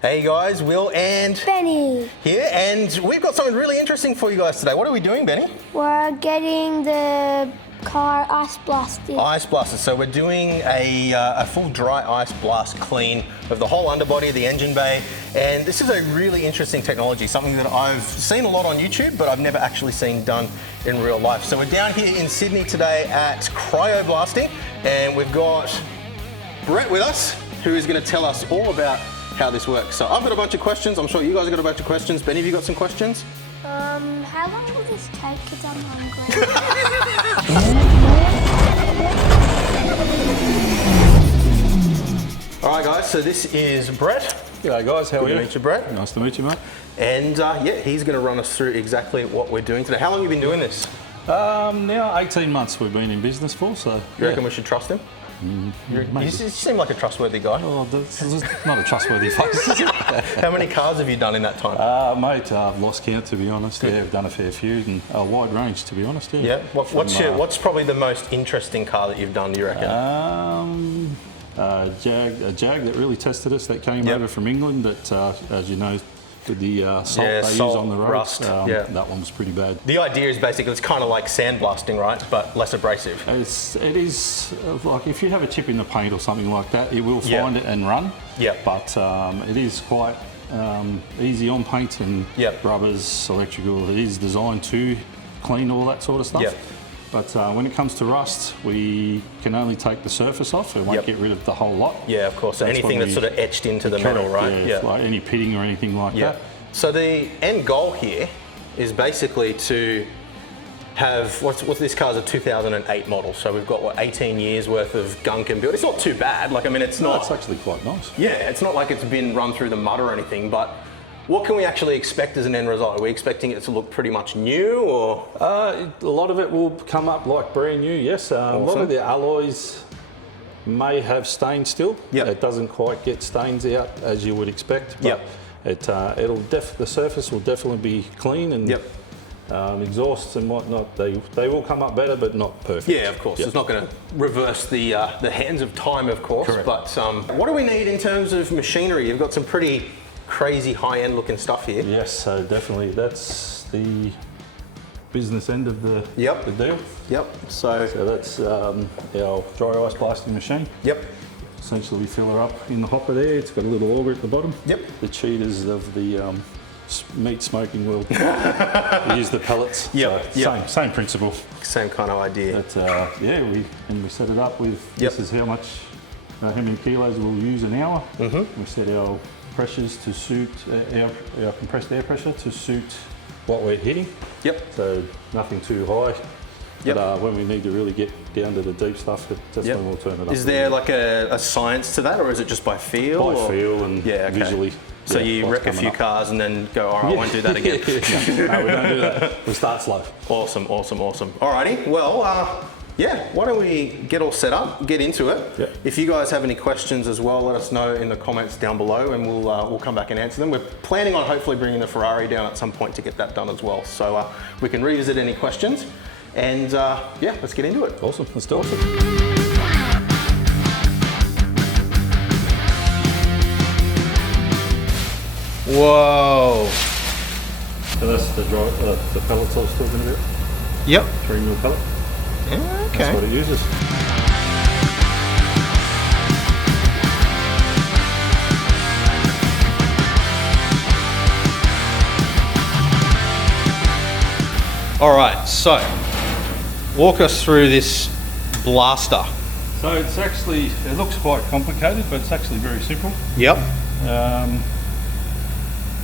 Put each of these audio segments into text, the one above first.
Hey guys, Will and Benny. here, and we've got something really interesting for you guys today. What are we doing, Benny? We're getting the car ice blasted. Ice blaster. So we're doing a full dry ice blast clean of the whole underbody, the engine bay, and this is a really interesting technology, something that I've seen a lot on YouTube, but I've never actually seen done in real life. So we're down here in Sydney today at Cryo Blasting, and we've got Brett with us, who is going to tell us all about how this works. So I've got a bunch of questions. I'm sure you guys have got a bunch of questions. Benny, have you got some questions? How long will this take? Because I'm hungry. All right, guys. So this is Brett. G'day guys, how are you? Good to meet you, Brett. Nice to meet you, mate. And yeah, he's going to run us through exactly what we're doing today. How long have you been doing this? Now 18 months we've been in business for, so. You reckon we should trust him? You seem like a trustworthy guy. Oh, this is not a trustworthy face, is it? How many cars have you done in that time? Mate, I've lost count, to be honest. Yeah, I've done a fair few and a wide range, to be honest. Yeah. Yeah. What's probably the most interesting car that you've done, do you reckon? A Jag that really tested us, that came over from England, that, as you know, with the salt they use on the road, rust. that one was pretty bad. The idea is basically it's kind of like sandblasting, right? But less abrasive. It is like if you have a chip in the paint or something like that, it will find it and run. Yeah. But it is quite easy on paint and rubbers, electrical. It is designed to clean all that sort of stuff. Yeah. But when it comes to rust, we can only take the surface off. We won't get rid of the whole lot. Yeah, of course. So anything that's sort of etched into the metal, right? Yeah, like any pitting or anything like that. So the end goal here is basically to have, what's this car's a 2008 model, so we've got, 18 years worth of gunk and build. It's not too bad. Like, I mean, it's not... It's actually quite nice. Yeah, it's not like it's been run through the mud or anything, but what can we actually expect as an end result? Are we expecting it to look pretty much new, or? A lot of it will come up like brand new, yes. A lot of the alloys may have stains still. It doesn't quite get stains out as you would expect, but the surface will definitely be clean, and exhausts and whatnot, they will come up better, but not perfect. Yeah, of course. It's not going to reverse the hands of time, of course. Correct. But what do we need in terms of machinery? You've got some pretty crazy high-end looking stuff here. Yes, so definitely that's the business end of the deal. Yep. So that's our dry ice blasting machine. Yep. Essentially we fill her up in the hopper there. It's got a little auger at the bottom. Yep. The cheaters of the meat smoking world we use the pellets. Same principle. Same kind of idea. But we set it up with this is how many kilos we'll use an hour. We set our pressures to suit our compressed air pressure to suit what we're hitting. So nothing too high. But when we need to really get down to the deep stuff, that's when we'll turn it up. Is there like a science to that, or is it just by feel? By feel and visually. So you wreck a few cars and then go, all right, I won't do that again. No, we don't do that. We start slow. Awesome. Alrighty, well, why don't we get all set up, get into it. If you guys have any questions as well, let us know in the comments down below, and we'll come back and answer them. We're planning on hopefully bringing the Ferrari down at some point to get that done as well. So we can revisit any questions, and let's get into it. Awesome, let's do it. Whoa. So that's the pellets I was talking about? Yep. 3mm pellet. Okay. That's what it uses. All right, so walk us through this blaster. So it looks quite complicated, but it's actually very simple. Yep.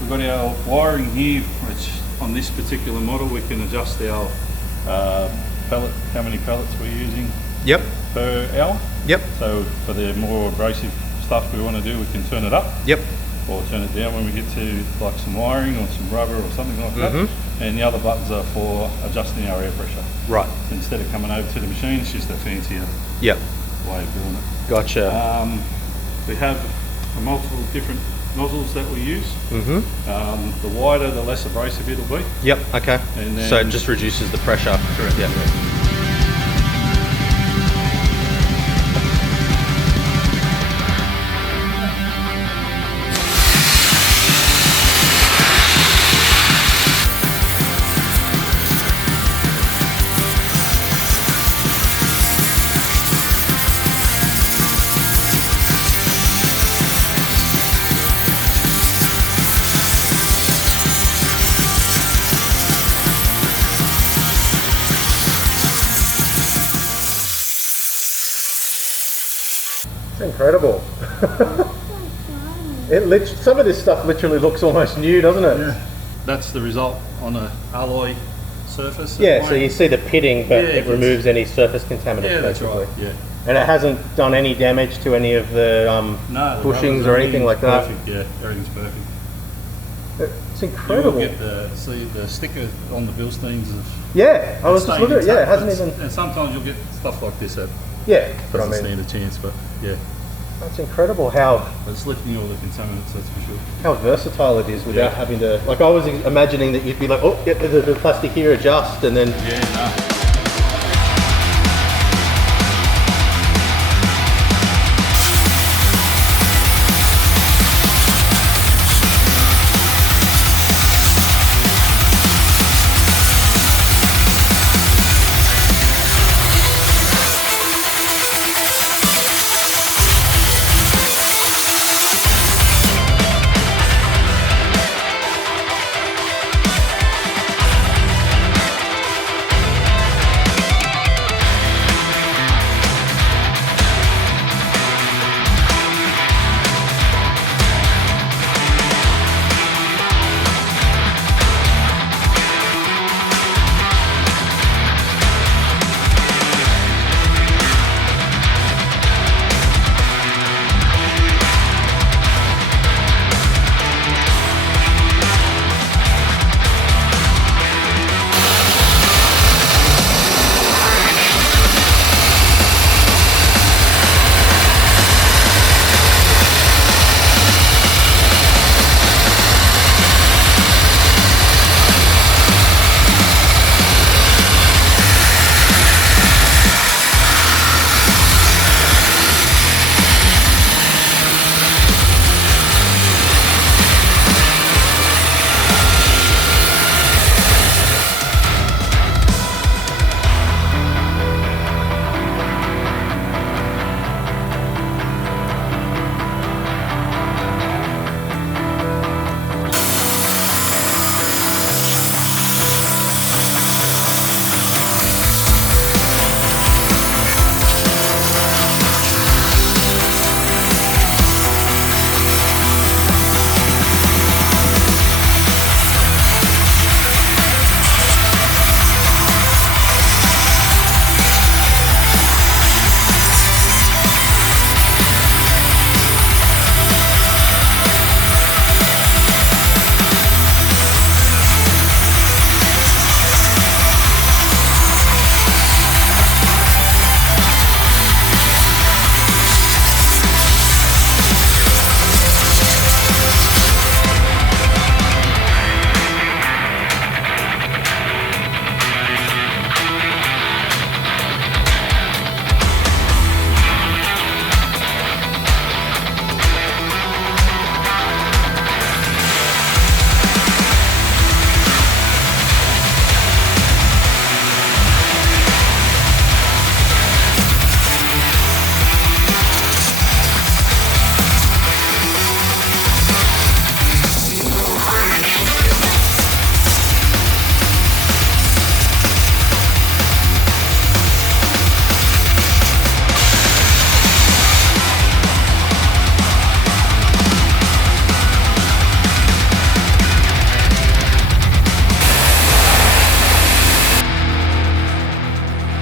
We've got our wiring here, which on this particular model we can adjust our pellet, how many pellets we're using per hour. So for the more abrasive stuff we want to do, we can turn it up. Or turn it down when we get to like some wiring or some rubber or something like that. And the other buttons are for adjusting our air pressure. Right. Instead of coming over to the machine, it's just a fancier way of doing it. Gotcha. We have multiple different nozzles that we use. The wider, the less abrasive it'll be. Okay. And then, so it just reduces the pressure. Correct. incredible. Some of this stuff literally looks almost new, doesn't it? Yeah. That's the result on a alloy surface. Yeah, so you see the pitting, but it removes any surface contaminants. Yeah, that's basically. right. Yeah. And it hasn't done any damage to any of the bushings or anything like that? Perfect, yeah, everything's perfect. It's incredible. You will get the sticker on the Bilsteins. Yeah, I was just looking at it. Yeah, it hasn't even. And sometimes you'll get stuff like this that doesn't stand a chance, but yeah. That's incredible how It's lifting all the contaminants, that's for sure. how versatile it is without having to. Like I was imagining that you'd be like, oh, yeah, the plastic here adjust, and then. Yeah, no.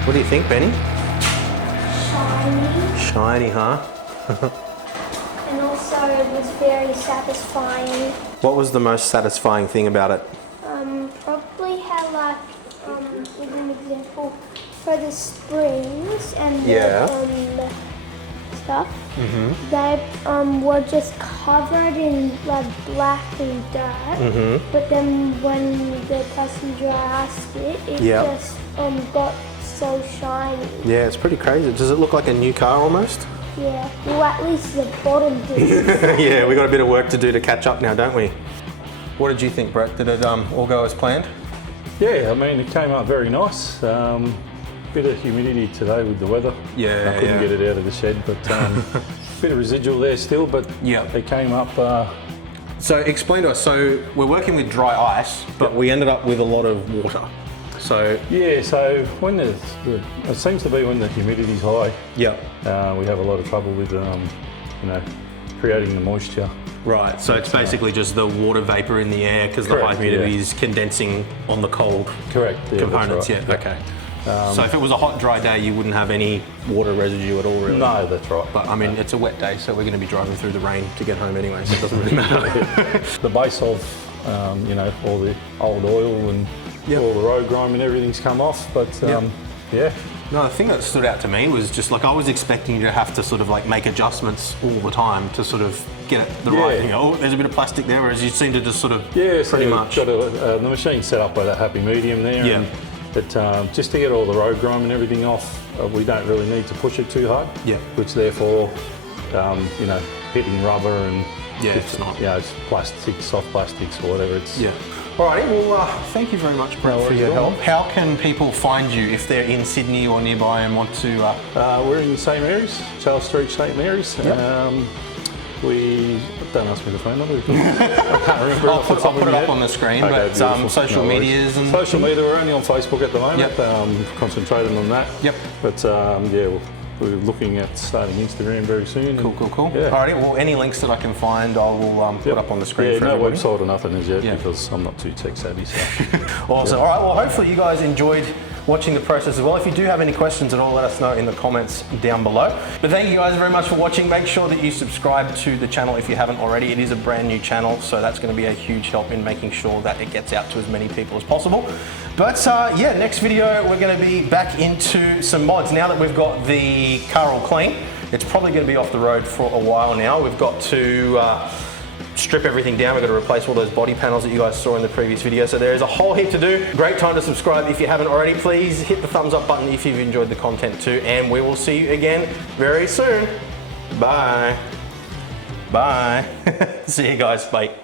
What do you think, Benny? Shiny. Shiny, huh? And also it was very satisfying. What was the most satisfying thing about it? Probably how with an example for the springs and the stuff. They were just covered in like black and dirt. But then when the passenger asked it, it just got so shiny. Yeah, it's pretty crazy. Does it look like a new car almost? Yeah, well at least the bottom did. Yeah, we got a bit of work to do to catch up now, don't we? What did you think, Brett? Did it all go as planned? Yeah, I mean, it came up very nice. Bit of humidity today with the weather. Yeah, I couldn't get it out of the shed, but bit of residual there still, but it came up. So explain to us, so we're working with dry ice, but we ended up with a lot of water. So yeah, so when it seems to be when the humidity's high, we have a lot of trouble with you know, creating the moisture. Right, so it's basically just the water vapor in the air because the high humidity is condensing on the cold components. Right. Yeah, okay. So if it was a hot, dry day, you wouldn't have any water residue at all, really? No, that's right. But I mean, it's a wet day, so we're going to be driving through the rain to get home anyway, so it doesn't really matter. The base of, you know, all the old oil and all the road grime and everything's come off, but yeah. No, the thing that stood out to me was just like I was expecting you to have to sort of like make adjustments all the time to sort of get it the right, you know, oh, there's a bit of plastic there, whereas you seem to just sort of pretty much. Got the machine set up by that happy medium there. Yeah. And but just to get all the road grime and everything off, we don't really need to push it too hard. Yeah. Which therefore, you know, hitting rubber and it's not. Yeah, it's plastic, soft plastics or whatever. It's Alrighty, well, thank you very much, Brett, for your help. How can people find you if they're in Sydney or nearby and want to? We're in St Mary's, Charles Street, St Mary's. Don't ask me the phone number. I can't remember. I'll put it up on the screen. Okay, but social medias and social media. We're only on Facebook at the moment. Concentrating on that. Yep. But we're looking at starting Instagram very soon. Cool. Yeah. Alrighty, well, any links that I can find, I will put up on the screen for no everybody. website or nothing as yet because I'm not too tech savvy. So. Awesome. Alright, well, hopefully you guys enjoyed watching the process as well. If you do have any questions at all, let us know in the comments down below. But thank you guys very much for watching. Make sure that you subscribe to the channel if you haven't already. It is a brand new channel, so that's going to be a huge help in making sure that it gets out to as many people as possible. But next video we're going to be back into some mods. Now that we've got the car all clean, it's probably going to be off the road for a while now. We've got to strip everything down. We've got to replace all those body panels that you guys saw in the previous video. So there is a whole heap to do. Great time to subscribe if you haven't already. Please hit the thumbs up button if you've enjoyed the content too. And we will see you again very soon. Bye. Bye. See you guys. Bye.